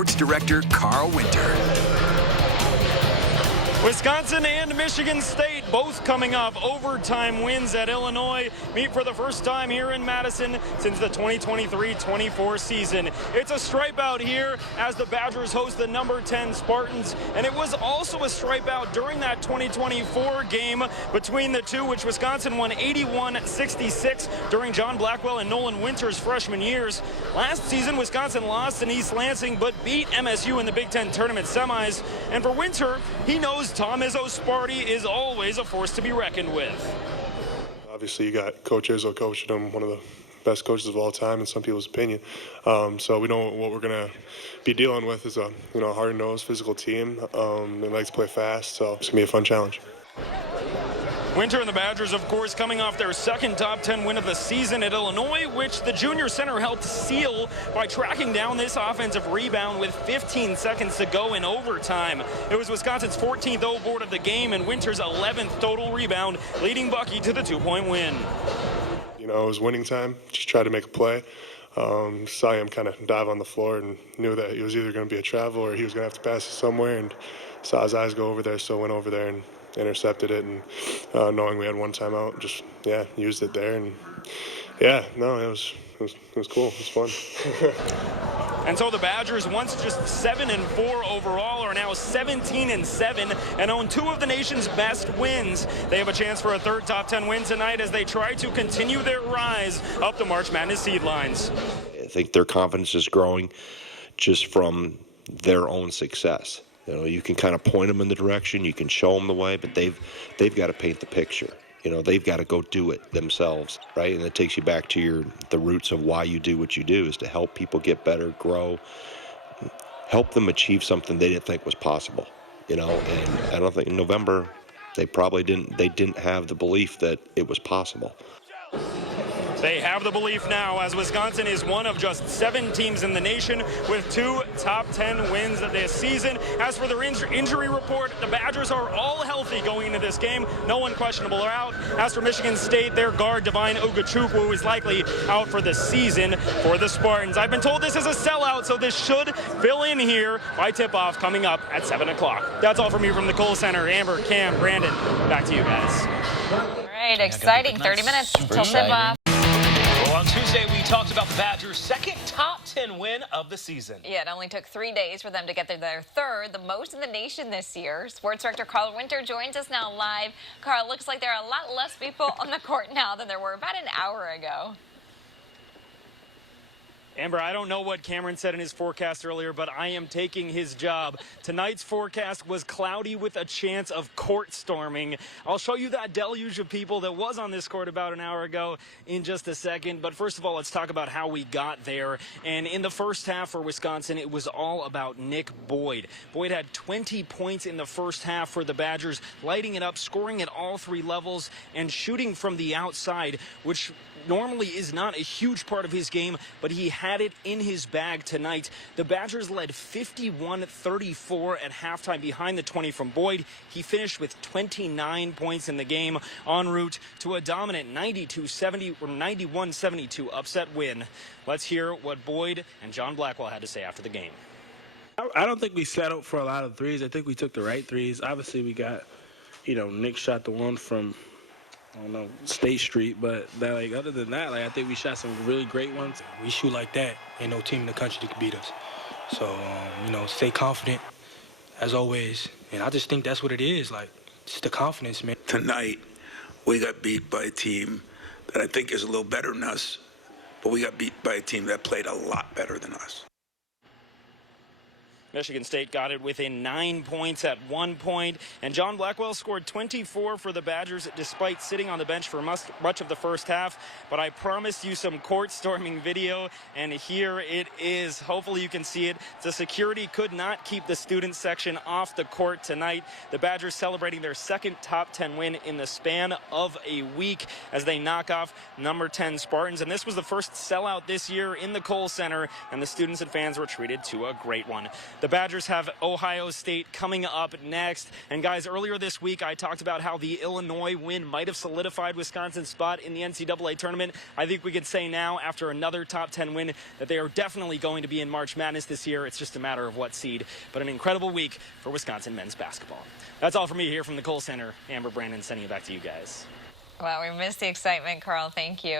Sports Director Carl Winter. Wisconsin and Michigan State both coming off overtime wins at Illinois meet for the first time here in Madison since the 2023-24 season. It's a stripe out here as the Badgers host the number 10 Spartans, and it was also a stripe out during that 2024 game between the two, which Wisconsin won 81-66 during John Blackwell and Nolan Winter's freshman years. Last season, Wisconsin lost in East Lansing but beat MSU in the Big Ten tournament semis, and for Winter, he knows Tom Izzo Sparty is always a force to be reckoned with. Obviously, you got Coach Izzo coaching him, one of the best coaches of all time in some people's opinion. So we know what we're going to be dealing with is a hard-nosed, physical team. They like to play fast, so it's going to be a fun challenge. Winter and the Badgers, of course, coming off their second top 10 win of the season at Illinois, which the junior center helped seal by tracking down this offensive rebound with 15 seconds to go in overtime. It was Wisconsin's 14th O-board of the game and Winter's 11th total rebound, leading Bucky to the 2-point win. It was winning time. Just tried to make a play. Saw him kind of dive on the floor and knew that he was either going to be a travel or he was going to have to pass it somewhere, and saw his eyes go over there, so went over there and intercepted it, and knowing we had one timeout, just used it there, and it was cool. It was fun. And so the Badgers, once just 7-4 overall, are now 17-7 and own two of the nation's best wins. They have a chance for a third top 10 win tonight as they try to continue their rise up the March Madness seed lines. I think their confidence is growing just from their own success. You can kind of point them in the direction, you can show them the way, but they've got to paint the picture. They've got to go do it themselves, right? And it takes you back to the roots of why you do what you do, is to help people get better, grow, help them achieve something they didn't think was possible. And I don't think in November they didn't have the belief that it was possible. They have the belief now, as Wisconsin is one of just 7 teams in the nation with 2 top 10 wins this season. As for their injury report, the Badgers are all healthy going into this game. No one questionable or out. As for Michigan State, their guard, Divine Ugachukwu, is likely out for the season for the Spartans. I've been told this is a sellout, so this should fill in here by tip-off coming up at 7 o'clock. That's all from me from the Kohl Center. Amber, Cam, Brandon, back to you guys. All right, exciting. 30 minutes till tip-off. On Tuesday, we talked about the Badgers' second top 10 win of the season. Yeah, it only took 3 days for them to get their third, the most in the nation this year. Sports Director Carl Winter joins us now live. Carl, looks like there are a lot less people on the court now than there were about an hour ago. Amber, I don't know what Cameron said in his forecast earlier, but I am taking his job. Tonight's forecast was cloudy with a chance of court storming. I'll show you that deluge of people that was on this court about an hour ago in just a second. But first of all, let's talk about how we got there. And in the first half for Wisconsin, it was all about Nick Boyd. Boyd had 20 points in the first half for the Badgers, lighting it up, scoring at all 3 levels, and shooting from the outside, which normally is not a huge part of his game, but he had it in his bag tonight. The Badgers led 51-34 at halftime behind the 20 from Boyd. He finished with 29 points in the game, en route to a dominant 92-70 or 91-72 upset win. Let's hear what Boyd and John Blackwell had to say after the game. I don't think we settled for a lot of threes. I think we took the right threes. Obviously, we got, Nick shot the one from State Street, but other than that, I think we shot some really great ones. We shoot like that, ain't no team in the country that can beat us. So, stay confident as always. And I just think that's what it is, just the confidence, man. Tonight, we got beat by a team that I think is a little better than us, but we got beat by a team that played a lot better than us. Michigan State got it within 9 points at one point, and John Blackwell scored 24 for the Badgers despite sitting on the bench for much of the first half. But I promised you some court storming video, and here it is. Hopefully you can see it. The security could not keep the student section off the court tonight. The Badgers celebrating their second top 10 win in the span of a week as they knock off number 10 Spartans. And this was the first sellout this year in the Kohl Center, and the students and fans were treated to a great one. The Badgers have Ohio State coming up next. And guys, earlier this week I talked about how the Illinois win might have solidified Wisconsin's spot in the NCAA tournament. I think we could say now, after another top 10 win, that they are definitely going to be in March Madness this year. It's just a matter of what seed. But an incredible week for Wisconsin men's basketball. That's all for me here from the Kohl Center. Amber, Brandon, sending it back to you guys. Well, we missed the excitement, Carl. Thank you.